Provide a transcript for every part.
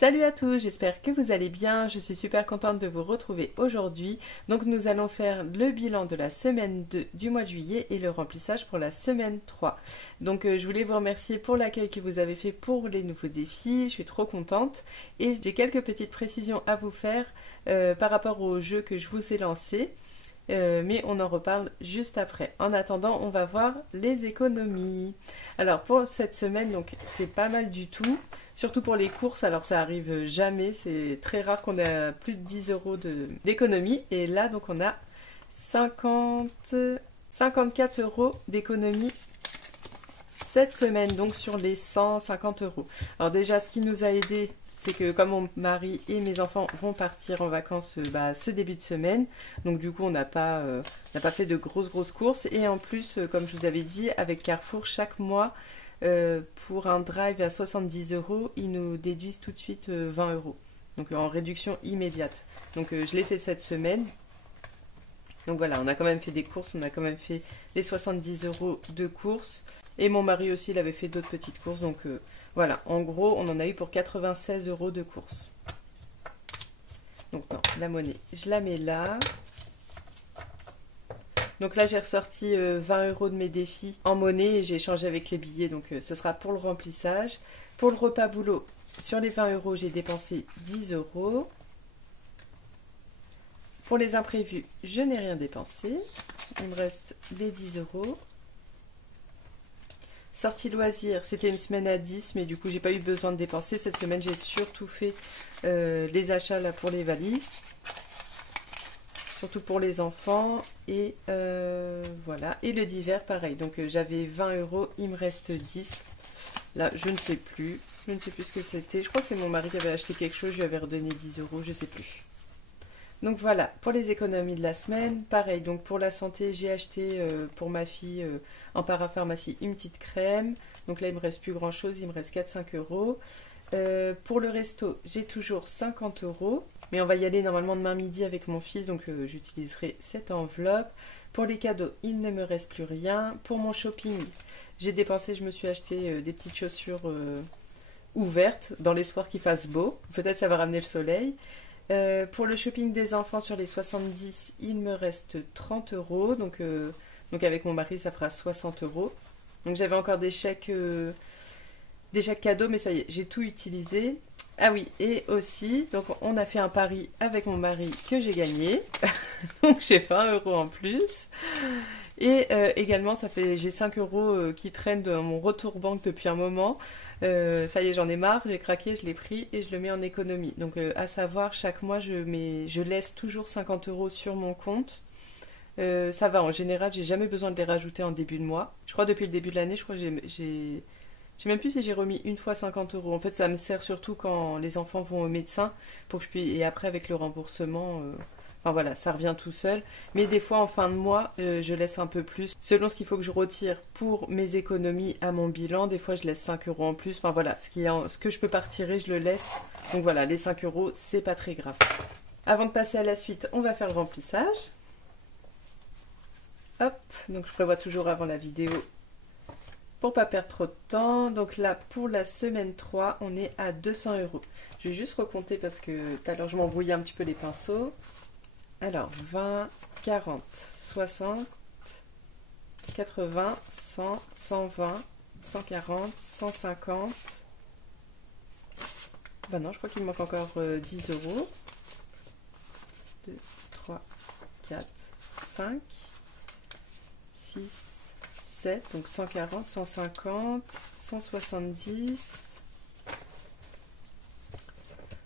Salut à tous, j'espère que vous allez bien, je suis super contente de vous retrouver aujourd'hui. Donc nous allons faire le bilan de la semaine 2 du mois de juillet et le remplissage pour la semaine 3. Donc je voulais vous remercier pour l'accueil que vous avez fait pour les nouveaux défis, je suis trop contente. Et j'ai quelques petites précisions à vous faire par rapport au jeu que je vous ai lancé. Mais on en reparle juste après. En attendant, on va voir les économies. Alors pour cette semaine, donc c'est pas mal du tout, surtout pour les courses. Alors ça arrive jamais, c'est très rare qu'on ait plus de 10 euros d'économie. Et là, donc on a 54 euros d'économie cette semaine, donc sur les 150 euros. Alors déjà, ce qui nous a aidé, c'est que comme mon mari et mes enfants vont partir en vacances ce début de semaine, donc du coup on n'a pas fait de grosses courses. Et en plus, comme je vous avais dit, avec Carrefour, chaque mois, pour un drive à 70 euros, ils nous déduisent tout de suite 20 euros. Donc en réduction immédiate. Donc je l'ai fait cette semaine. Donc voilà, on a quand même fait des courses, on a quand même fait les 70 euros de courses. Et mon mari aussi, il avait fait d'autres petites courses, donc... voilà, en gros, on en a eu pour 96 euros de courses. Donc non, la monnaie, je la mets là. Donc là, j'ai ressorti 20 euros de mes défis en monnaie et j'ai échangé avec les billets. Donc ce sera pour le remplissage. Pour le repas boulot, sur les 20 euros, j'ai dépensé 10 euros. Pour les imprévus, je n'ai rien dépensé. Il me reste les 10 euros. Sortie loisirs, c'était une semaine à 10, mais du coup, j'ai pas eu besoin de dépenser. Cette semaine, j'ai surtout fait les achats là pour les valises. Surtout pour les enfants. Et voilà. Et le divers, pareil. Donc, j'avais 20 euros, il me reste 10. Là, je ne sais plus. Je ne sais plus ce que c'était. Je crois que c'est mon mari qui avait acheté quelque chose. Je lui avais redonné 10 euros, je sais plus. Donc voilà, pour les économies de la semaine, pareil, donc pour la santé, j'ai acheté pour ma fille en parapharmacie une petite crème. Donc là, il me reste plus grand chose, il me reste 4-5 euros. Pour le resto, j'ai toujours 50 euros. Mais on va y aller normalement demain midi avec mon fils, donc j'utiliserai cette enveloppe. Pour les cadeaux, il ne me reste plus rien. Pour mon shopping, j'ai dépensé, je me suis acheté des petites chaussures ouvertes dans l'espoir qu'il fasse beau. Peut-être ça va ramener le soleil. Pour le shopping des enfants sur les 70, il me reste 30 euros. Donc avec mon mari, ça fera 60 euros. Donc j'avais encore des chèques cadeaux, mais ça y est, j'ai tout utilisé. Ah oui, et aussi, donc on a fait un pari avec mon mari que j'ai gagné. Donc j'ai fait 1 euro en plus. Et également, j'ai 5 euros qui traînent dans mon retour banque depuis un moment. Ça y est, j'en ai marre, j'ai craqué, je l'ai pris et je le mets en économie. Donc à savoir, chaque mois, je laisse toujours 50 euros sur mon compte. Ça va, en général, j'ai jamais besoin de les rajouter en début de mois. Je crois depuis le début de l'année, je crois que j'ai même plus si j'ai remis une fois 50 euros. En fait, ça me sert surtout quand les enfants vont au médecin pour que je puisse... Et après, avec le remboursement... Enfin voilà, ça revient tout seul. Mais des fois, en fin de mois, je laisse un peu plus. Selon ce qu'il faut que je retire pour mes économies à mon bilan, des fois, je laisse 5 euros en plus. Enfin voilà, ce que je peux pas retirer, je le laisse. Donc voilà, les 5 euros, c'est pas très grave. Avant de passer à la suite, on va faire le remplissage. Hop, donc je prévois toujours avant la vidéo pour pas perdre trop de temps. Donc là, pour la semaine 3, on est à 200 euros. Je vais juste recompter parce que tout à l'heure, je m'embrouillais un petit peu les pinceaux. Alors, 20, 40, 60, 80, 100, 120, 140, 150. Ben non, je crois qu'il me manque encore 10 euros. 2, 3, 4, 5, 6, 7, donc 140, 150, 170...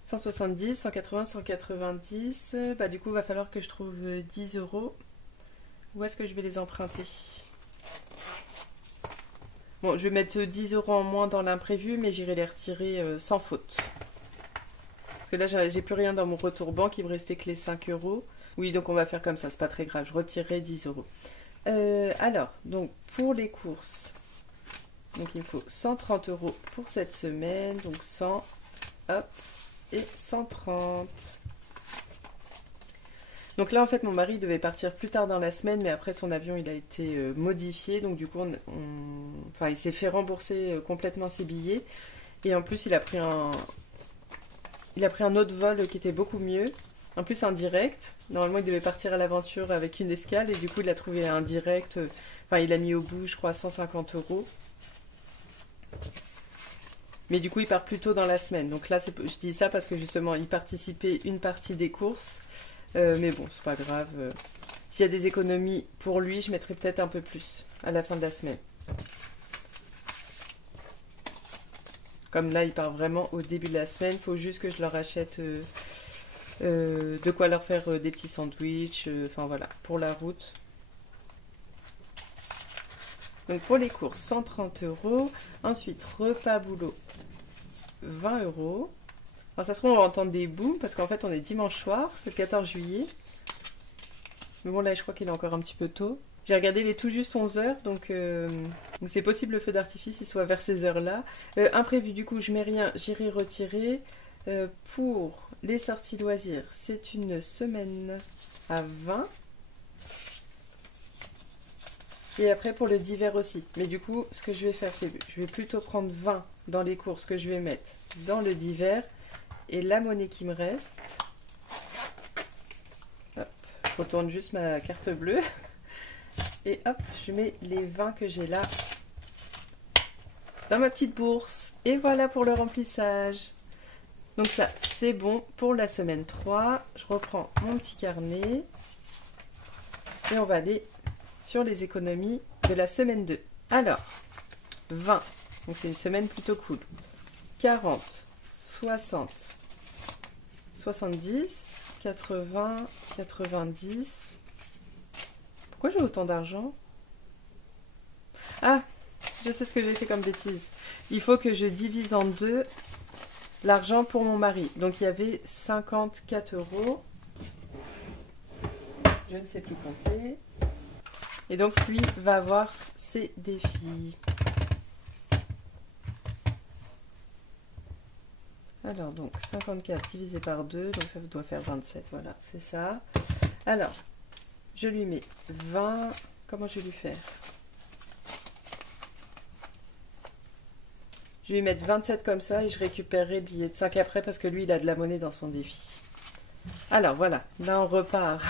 170, 180, 190, bah du coup il va falloir que je trouve 10 euros. Où est-ce que je vais les emprunter? Bon, je vais mettre 10 euros en moins dans l'imprévu, mais j'irai les retirer sans faute. Parce que là, j'ai plus rien dans mon retour banque, il me restait que les 5 euros. Oui, donc on va faire comme ça, c'est pas très grave, je retirerai 10 euros. Alors, donc pour les courses, donc il me faut 130 euros pour cette semaine, donc 100, hop, et 130. Donc là en fait mon mari devait partir plus tard dans la semaine, mais après son avion il a été modifié, donc du coup enfin, il s'est fait rembourser complètement ses billets, et en plus il a pris il a pris un autre vol qui était beaucoup mieux. En plus, un direct. Normalement, il devait partir à l'aventure avec une escale. Et du coup, il a trouvé un direct. Enfin, il a mis au bout, je crois, 150 €. Mais du coup, il part plus tôt dans la semaine. Donc là, je dis ça parce que justement, il participait une partie des courses. Mais bon, c'est pas grave. S'il y a des économies pour lui, je mettrai peut-être un peu plus à la fin de la semaine. Comme là, il part vraiment au début de la semaine. Il faut juste que je leur achète de quoi leur faire des petits sandwichs. Enfin voilà, pour la route. Donc pour les courses, 130 €. Ensuite, repas boulot, 20 €. Alors ça se trouve, on va entendre des booms parce qu'en fait, on est dimanche soir, c'est le 14 juillet. Mais bon, là, je crois qu'il est encore un petit peu tôt. J'ai regardé, il est tout juste 11 h, donc c'est possible le feu d'artifice, il soit vers ces heures-là. Imprévu, du coup, je mets rien, j'irai retirer. Pour les sorties loisirs, c'est une semaine à 20. Et après, pour le divers aussi. Mais du coup, ce que je vais faire, c'est que je vais plutôt prendre 20 dans les courses que je vais mettre dans le divers. Et la monnaie qui me reste... Hop, je retourne juste ma carte bleue. Et hop, je mets les 20 que j'ai là dans ma petite bourse. Et voilà pour le remplissage. Donc ça, c'est bon pour la semaine 3. Je reprends mon petit carnet. Et on va aller sur les économies de la semaine 2. Alors, 20. Donc c'est une semaine plutôt cool. 40, 60, 70, 80, 90... Pourquoi j'ai autant d'argent? Ah, je sais ce que j'ai fait comme bêtise. Il faut que je divise en deux l'argent pour mon mari. Donc il y avait 54 €. Je ne sais plus compter. Et donc lui va avoir ses défis. Alors donc 54 divisé par 2, donc ça doit faire 27. Voilà, c'est ça. Alors... je lui mets 20. Comment je vais lui faire? Je vais lui mettre 27 comme ça et je récupérerai le billet de 5 après parce que lui, il a de la monnaie dans son défi. Alors voilà, là on repart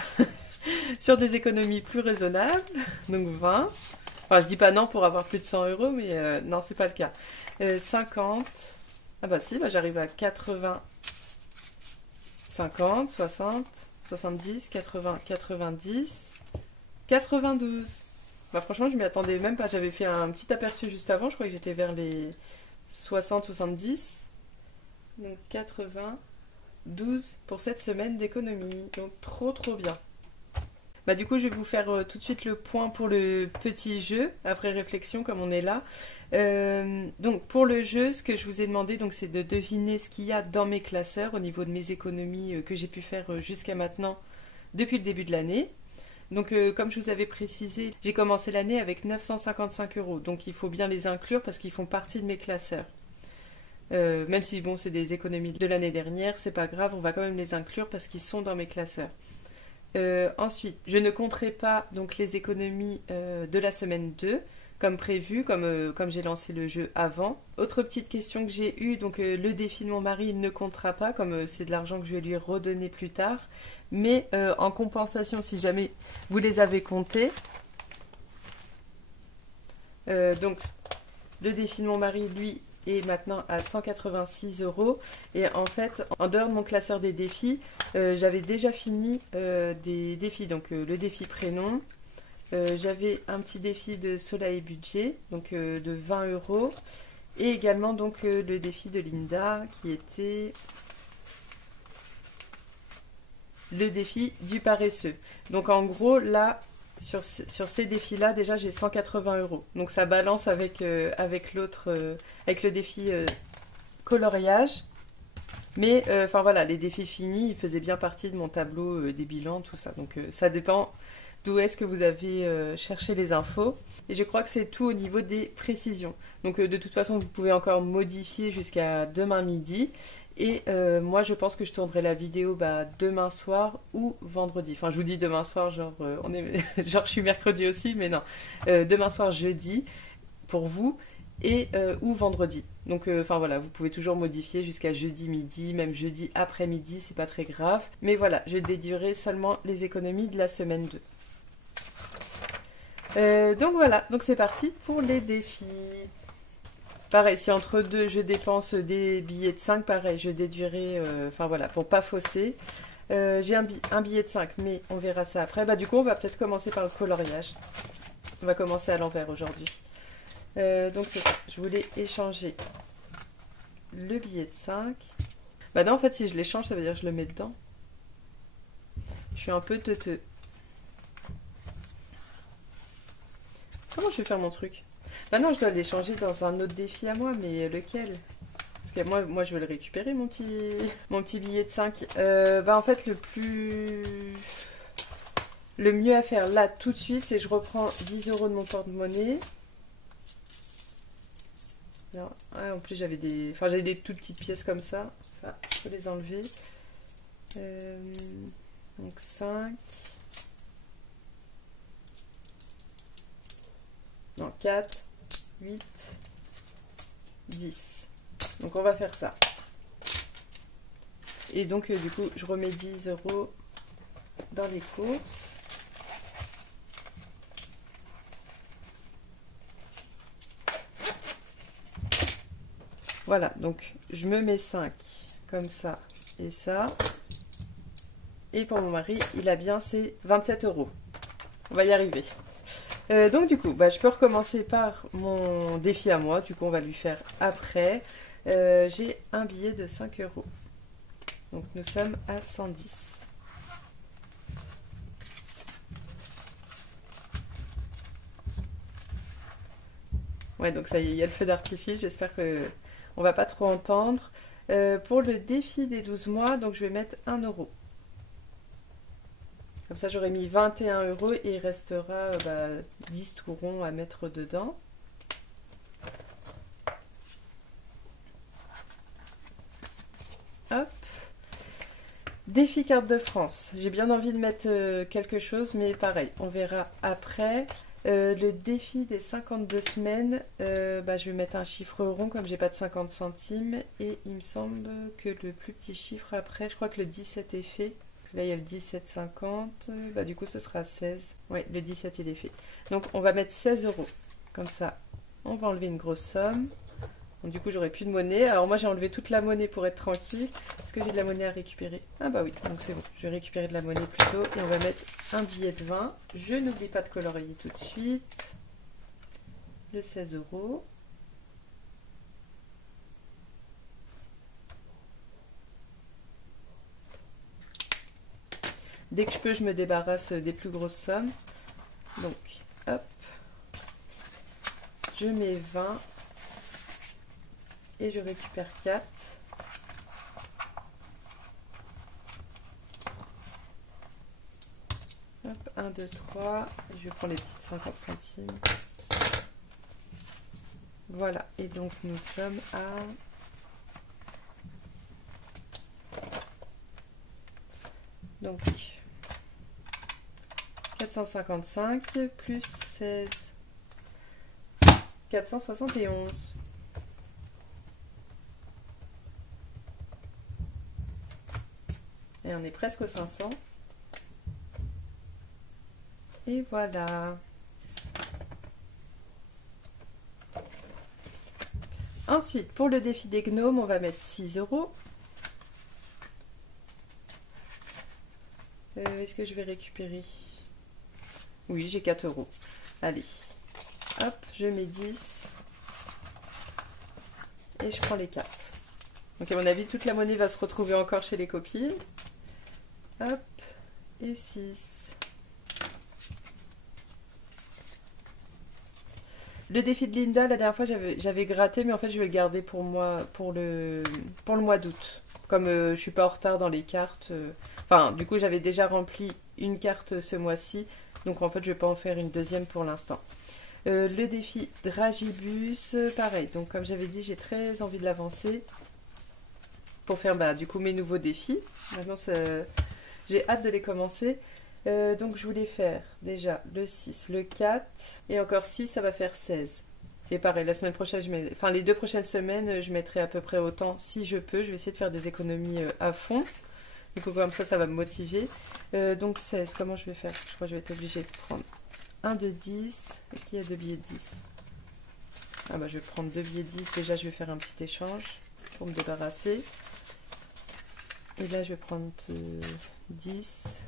sur des économies plus raisonnables. Donc 20. Enfin, je dis pas non pour avoir plus de 100 €, mais non, c'est pas le cas. 50. Ah bah si, bah j'arrive à 80, 50, 60... 70, 80, 90, 92. Bah franchement, je m'y attendais même pas. J'avais fait un petit aperçu juste avant. Je crois que j'étais vers les 60, 70. Donc 92 pour cette semaine d'économie. Donc trop bien. Bah du coup, je vais vous faire tout de suite le point pour le petit jeu, après réflexion comme on est là. Donc pour le jeu, ce que je vous ai demandé, donc c'est de deviner ce qu'il y a dans mes classeurs au niveau de mes économies que j'ai pu faire jusqu'à maintenant depuis le début de l'année. Donc comme je vous avais précisé, j'ai commencé l'année avec 955 €. Donc il faut bien les inclure parce qu'ils font partie de mes classeurs. Même si bon, c'est des économies de l'année dernière, c'est pas grave, on va quand même les inclure parce qu'ils sont dans mes classeurs. Ensuite, je ne compterai pas donc les économies de la semaine 2 comme prévu, comme j'ai lancé le jeu avant. Autre petite question que j'ai eue, donc le défi de mon mari il ne comptera pas comme c'est de l'argent que je vais lui redonner plus tard. Mais en compensation, si jamais vous les avez comptés, donc le défi de mon mari, lui, est maintenant à 186 €. Et en fait, en dehors de mon classeur des défis, j'avais déjà fini des défis. Donc le défi prénom, j'avais un petit défi de Soleil Budget, donc de 20 €. Et également donc le défi de Linda qui était le défi du paresseux. Donc en gros là, sur ces défis-là, déjà j'ai 180 €. Donc ça balance avec l'autre, avec le défi coloriage. Mais enfin voilà, les défis finis, ils faisaient bien partie de mon tableau des bilans, tout ça. Donc ça dépend d'où est-ce que vous avez cherché les infos. Et je crois que c'est tout au niveau des précisions. Donc de toute façon, vous pouvez encore modifier jusqu'à demain midi. Et moi, je pense que je tournerai la vidéo demain soir ou vendredi. Enfin, je vous dis demain soir, genre, genre je suis mercredi aussi, mais non. Demain soir, jeudi, pour vous, et ou vendredi. Donc enfin voilà, vous pouvez toujours modifier jusqu'à jeudi midi, même jeudi après-midi, c'est pas très grave. Mais voilà, je déduirai seulement les économies de la semaine 2. Donc voilà, donc c'est parti pour les défis. Pareil, si entre deux je dépense des billets de 5, pareil, je déduirai, enfin voilà, pour pas fausser. J'ai un billet de 5, mais on verra ça après. Bah du coup, on va peut-être commencer par le coloriage. On va commencer à l'envers aujourd'hui. Donc c'est ça, je voulais échanger le billet de 5. Bah non, en fait, si je l'échange, ça veut dire que je le mets dedans. Je suis un peu teuteux. Comment je vais faire mon truc? Bah non, je dois l'échanger dans un autre défi à moi, mais lequel? Parce que moi je vais le récupérer, mon petit billet de 5. Bah en fait, le mieux à faire là, tout de suite, c'est que je reprends 10 € de mon porte-monnaie. Non, ouais, en plus j'avais des toutes petites pièces comme ça. Ça, je peux les enlever. Donc 5. Non, 4, 8, 10. Donc on va faire ça. Et donc du coup, je remets 10 € dans les courses. Voilà, donc je me mets 5 comme ça et ça. Et pour mon mari, il a bien ses 27 €. On va y arriver. Donc du coup, bah, je peux recommencer par mon défi à moi. Du coup, on va lui faire après. J'ai un billet de 5 €. Donc nous sommes à 110. Ouais, donc ça y est, il y a le feu d'artifice. J'espère que on va pas trop entendre. Pour le défi des 12 mois, donc je vais mettre 1 €. Comme ça, j'aurais mis 21 € et il restera 10 tout ronds à mettre dedans. Hop. Défi carte de France. J'ai bien envie de mettre quelque chose, mais pareil, on verra après. Le défi des 52 semaines, je vais mettre un chiffre rond comme j'ai pas de 50 centimes. Et il me semble que le plus petit chiffre après, je crois que le 17 est fait. Là, il y a le 17,50. Du coup, ce sera 16. Oui, le 17, il est fait. Donc, on va mettre 16 €. Comme ça, on va enlever une grosse somme. Donc, du coup, j'aurai plus de monnaie. Alors, moi, j'ai enlevé toute la monnaie pour être tranquille. Est-ce que j'ai de la monnaie à récupérer? Ah bah oui, donc c'est bon. Je vais récupérer de la monnaie plutôt. Et on va mettre un billet de 20. Je n'oublie pas de colorier tout de suite. Le 16 €. Dès que je peux, je me débarrasse des plus grosses sommes. Donc, hop. Je mets 20. Et je récupère 4. Hop, 1, 2, 3. Je prends les petites 50 centimes. Voilà. Et donc, nous sommes à... Donc... 455 plus 16, 471. Et on est presque aux 500. Et voilà. Ensuite, pour le défi des gnomes, on va mettre 6 €. Est-ce que je vais récupérer? Oui, j'ai 4 €. Allez, hop, je mets 10. Et je prends les 4. Donc à mon avis, toute la monnaie va se retrouver encore chez les copines. Hop, et 6. Le défi de Linda, la dernière fois, j'avais gratté, mais en fait, je vais le garder pour moi, pour le mois d'août. Comme je suis pas en retard dans les cartes. Enfin, du coup, j'avais déjà rempli une carte ce mois-ci. Donc en fait, je ne vais pas en faire une deuxième pour l'instant. Le défi Dragibus, pareil. Donc comme j'avais dit, j'ai très envie de l'avancer pour faire du coup mes nouveaux défis. Maintenant, j'ai hâte de les commencer. Donc je voulais faire déjà le 6, le 4 et encore 6, ça va faire 16. Et pareil, la semaine prochaine, enfin les 2 prochaines semaines, je mettrai à peu près autant si je peux. Je vais essayer de faire des économies à fond. Du coup, comme ça va me motiver. Donc 16, comment je vais faire? Je crois que je vais être obligée de prendre un de 10. Est-ce qu'il y a 2 billets de 10? Ah bah je vais prendre 2 billets de 10. Déjà, je vais faire un petit échange pour me débarrasser. Et là, je vais prendre 10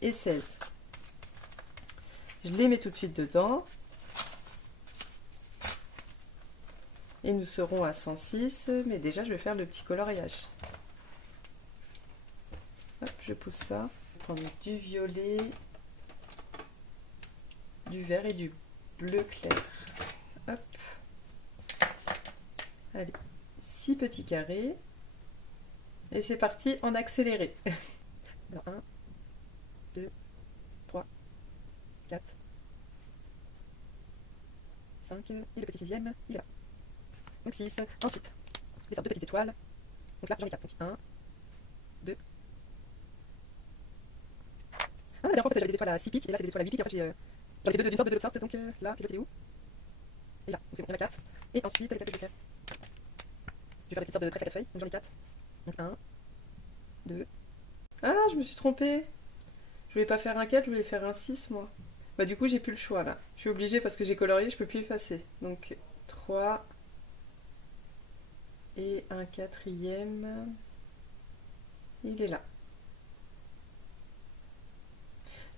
et 16. Je les mets tout de suite dedans. Et nous serons à 106. Mais déjà, je vais faire le petit coloriage. Hop, je pousse ça. Je vais prendre du violet, du vert et du bleu clair. Hop. Allez, 6 petits carrés. Et c'est parti en accéléré. 1, 2, 3, 4, 5. Et le petit sixième, il est là. Donc 6. Ensuite, je descends 2 petites étoiles. Donc là, j'en ai 4. Donc 1, 2. Ah, la dernière fois, en fait, j'avais des étoiles à 6 pics. Et là, c'est des étoiles à 8 pics. Et en fait, j'en ai d'une sorte de l'autre sorte. Donc là, puis l'autre est où? Et là. Donc c'est bon, il y en a 4. Et ensuite, les 4 que je vais faire. Je vais faire des petites sortes de trèfles à 4 feuilles. Donc j'en ai 4. Donc 1, 2. Ah, je me suis trompée. Je voulais pas faire un 4, je voulais faire un 6, moi. Bah du coup, j'ai plus le choix, là. Je suis obligée parce que j'ai colorié, je peux plus effacer. Donc 3. Et un quatrième. Il est là.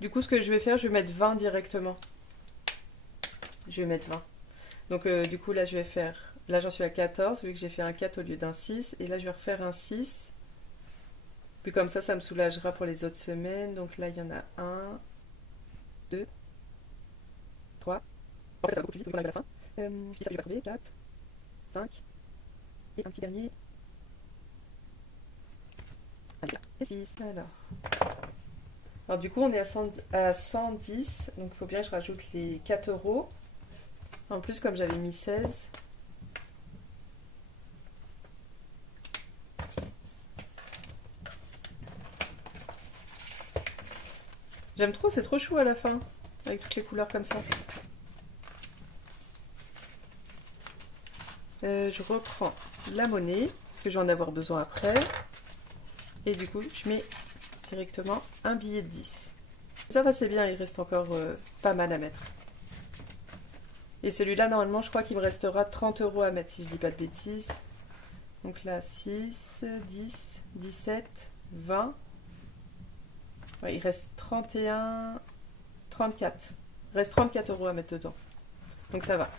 Du coup, ce que je vais faire, je vais mettre 20 directement. Je vais mettre 20. Donc du coup, là, je vais faire... Là, j'en suis à 14, vu que j'ai fait un 4 au lieu d'un 6. Et là, je vais refaire un 6. Puis comme ça me soulagera pour les autres semaines. Donc là, il y en a 1, 2, 3. En fait, ça va beaucoup plus vite, on arrive à la fin. Puis ça, je vais pas trouver. 4, 5. Et un petit dernier. Allez, là. Et 6. Alors du coup, on est à 110. Donc il faut bien que je rajoute les 4 euros. En plus, comme j'avais mis 16. J'aime trop, c'est trop chou à la fin. Avec toutes les couleurs comme ça. Je reprends la monnaie. Parce que je vais en avoir besoin après. Et du coup, je mets directement un billet de 10. Ça va, c'est bien, il reste encore pas mal à mettre. Et celui-là, normalement, je crois qu'il me restera 30 euros à mettre, si je dis pas de bêtises. Donc là, 6, 10, 17, 20. Ouais, il reste 31, 34. Il reste 34 euros à mettre dedans. Donc ça va.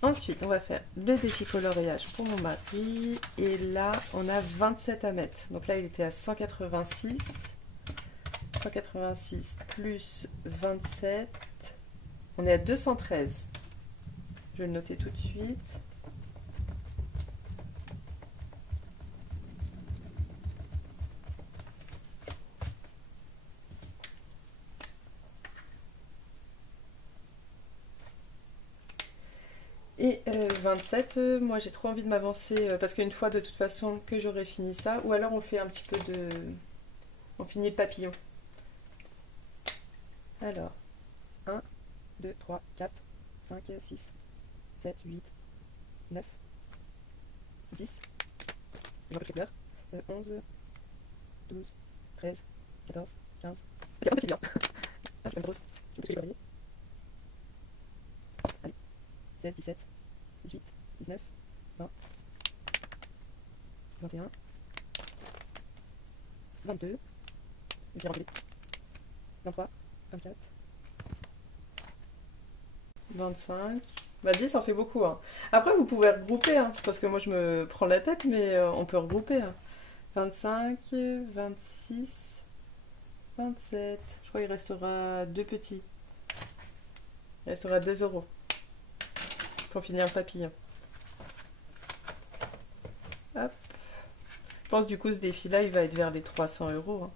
Ensuite, on va faire le défi coloriage pour mon mari. Et là, on a 27 à mettre. Donc là, il était à 186. 186 plus 27. On est à 213. Je vais le noter tout de suite. Et 27, moi j'ai trop envie de m'avancer parce qu'une fois de toute façon que j'aurai fini ça, ou alors on fait un petit peu de... On finit le papillon. Alors, 1, 2, 3, 4, 5, 6, 7, 8, 9, 10, je repris l'heure, 11, 12, 13, 14, 15, c'est un petit bien. Ah, je vais me rose, je me suis colorié. Allez, 16, 17, 18, 19, 20, 21, 22, je vais remplir, 23, 24, 25, bah 10 ça en fait beaucoup. Hein. Après vous pouvez regrouper, hein. C'est parce que moi je me prends la tête, mais on peut regrouper. Hein. 25, 26, 27, je crois qu'il restera 2 petits. Il restera 2 euros pour finir le papillon. Hop. Je pense du coup ce défi là il va être vers les 300 euros. Hein.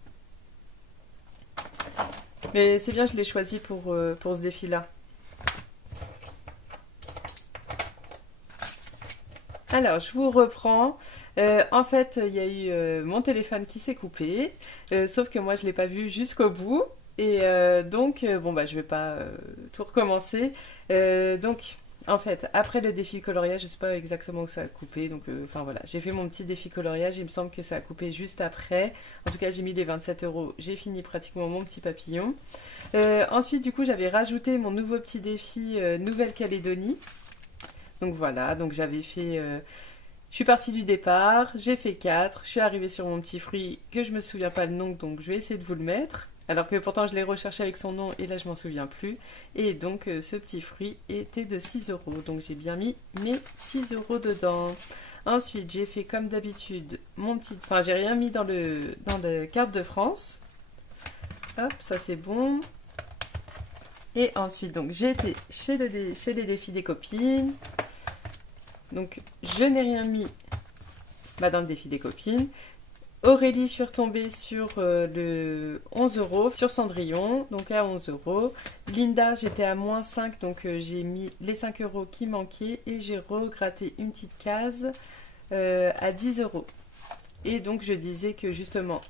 Mais c'est bien, je l'ai choisi pour ce défi là. Alors, je vous reprends. En fait, il y a eu mon téléphone qui s'est coupé. Sauf que moi, je ne l'ai pas vu jusqu'au bout. Et donc, bon bah je vais pas tout recommencer. Donc, en fait, après le défi coloriage, je sais pas exactement où ça a coupé. Donc, enfin voilà, j'ai fait mon petit défi coloriage. Il me semble que ça a coupé juste après. En tout cas, j'ai mis les 27 euros. J'ai fini pratiquement mon petit papillon. Ensuite, du coup, j'avais rajouté mon nouveau petit défi Nouvelle-Calédonie. Donc voilà, donc j'avais fait... je suis partie du départ, j'ai fait 4, je suis arrivée sur mon petit fruit que je me souviens pas le nom, donc je vais essayer de vous le mettre. Alors que pourtant je l'ai recherché avec son nom et là je m'en souviens plus. Et donc ce petit fruit était de 6 euros, donc j'ai bien mis mes 6 euros dedans. Ensuite j'ai fait comme d'habitude mon petit... Enfin j'ai rien mis dans le carte de France. Hop, ça c'est bon. Et ensuite donc j'ai été chez les défis des copines. Donc je n'ai rien mis dans le défi des copines. Aurélie, je suis retombée sur le 11 euros, sur Cendrillon, donc à 11 euros. Linda, j'étais à moins 5, donc j'ai mis les 5 euros qui manquaient et j'ai regratté une petite case à 10 euros. Et donc je disais que justement,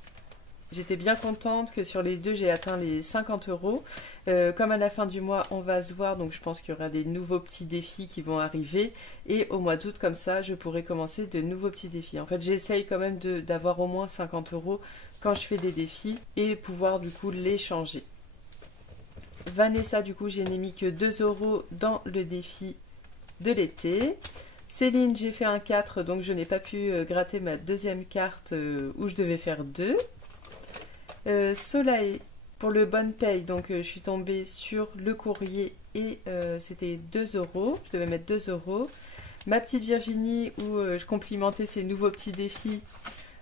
j'étais bien contente que sur les deux, j'ai atteint les 50 euros. Comme à la fin du mois, on va se voir, donc je pense qu'il y aura des nouveaux petits défis qui vont arriver. Et au mois d'août, comme ça, je pourrai commencer de nouveaux petits défis. En fait, j'essaye quand même d'avoir au moins 50 euros quand je fais des défis et pouvoir du coup les changer. Vanessa, du coup, je n'ai mis que 2 euros dans le défi de l'été. Céline, j'ai fait un 4, donc je n'ai pas pu gratter ma deuxième carte où je devais faire 2. Soleil, pour le bonne paye, donc je suis tombée sur le courrier et c'était 2 euros. Je devais mettre 2 euros. Ma petite Virginie, où je complimentais ses nouveaux petits défis.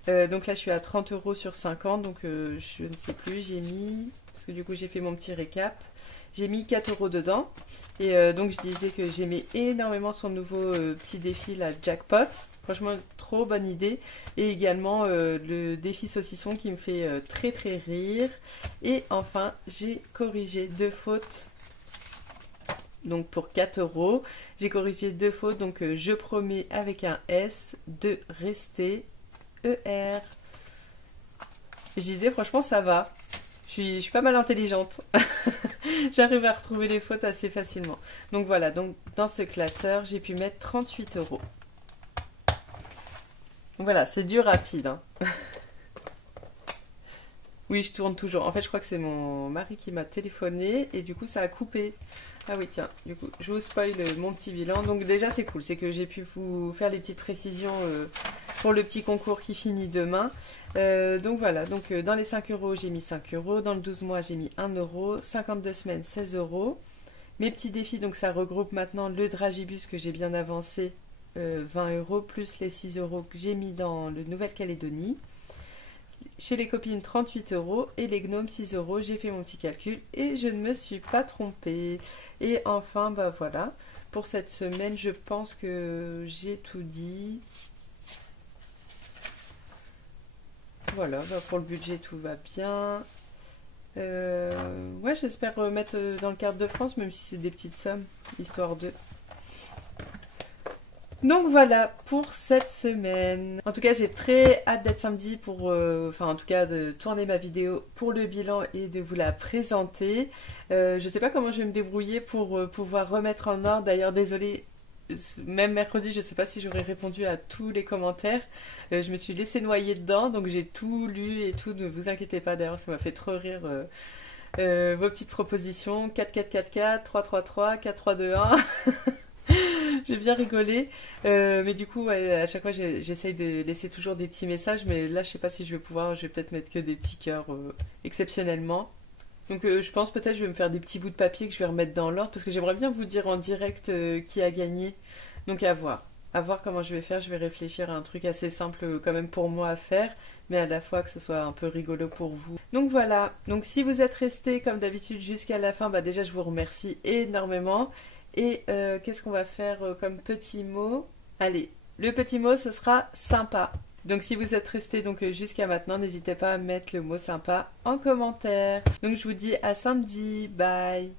Donc là, je suis à 30 euros sur 50. Donc je ne sais plus, j'ai mis... Parce que du coup, j'ai fait mon petit récap. J'ai mis 4 euros dedans. Et donc, je disais que j'aimais énormément son nouveau petit défi, la jackpot. Franchement, trop bonne idée. Et également le défi saucisson qui me fait très très rire. Et enfin, j'ai corrigé 2 fautes. Donc pour 4 euros, j'ai corrigé 2 fautes. Donc je promets avec un S de rester ER. Je disais, franchement, ça va. Je suis pas mal intelligente. J'arrive à retrouver les fautes assez facilement. Donc voilà, donc dans ce classeur, j'ai pu mettre 38 euros. Voilà, c'est du rapide. Hein. Oui, je tourne toujours. En fait, je crois que c'est mon mari qui m'a téléphoné et du coup, ça a coupé. Ah oui, tiens, du coup, je vous spoil mon petit bilan. Donc déjà, c'est cool. C'est que j'ai pu vous faire les petites précisions pour le petit concours qui finit demain. Donc voilà, donc dans les 5 euros, j'ai mis 5 euros. Dans le 12 mois, j'ai mis 1 euro. 52 semaines, 16 euros. Mes petits défis, donc ça regroupe maintenant le dragibus que j'ai bien avancé, 20 euros, plus les 6 euros que j'ai mis dans le Nouvelle-Calédonie. Chez les copines, 38 euros et les gnomes, 6 euros. J'ai fait mon petit calcul et je ne me suis pas trompée. Et enfin, bah voilà, pour cette semaine, je pense que j'ai tout dit. Voilà, bah pour le budget, tout va bien. Ouais, j'espère remettre dans le carte de France, même si c'est des petites sommes, histoire de... Donc voilà pour cette semaine. En tout cas, j'ai très hâte d'être samedi pour, enfin en tout cas de tourner ma vidéo pour le bilan et de vous la présenter. Je sais pas comment je vais me débrouiller pour pouvoir remettre en ordre. D'ailleurs, désolée, même mercredi, je sais pas si j'aurais répondu à tous les commentaires. Je me suis laissée noyer dedans, donc j'ai tout lu et tout. Ne vous inquiétez pas. D'ailleurs, ça m'a fait trop rire. Vos petites propositions 4, 4, 4, 4, 3, 3, 3, 4, 3, 2, 1. J'ai bien rigolé, mais du coup ouais, à chaque fois j'essaye de laisser toujours des petits messages, mais là je sais pas si je vais pouvoir, je vais peut-être mettre que des petits cœurs exceptionnellement. Donc je pense peut-être je vais me faire des petits bouts de papier que je vais remettre dans l'ordre, parce que j'aimerais bien vous dire en direct qui a gagné, donc à voir comment je vais faire. Je vais réfléchir à un truc assez simple quand même pour moi à faire, mais à la fois que ce soit un peu rigolo pour vous. Donc voilà, donc si vous êtes restés comme d'habitude jusqu'à la fin, bah déjà je vous remercie énormément. Et qu'est-ce qu'on va faire comme petit mot? Allez, le petit mot, ce sera sympa. Donc si vous êtes resté jusqu'à maintenant, n'hésitez pas à mettre le mot sympa en commentaire. Donc je vous dis à samedi, bye!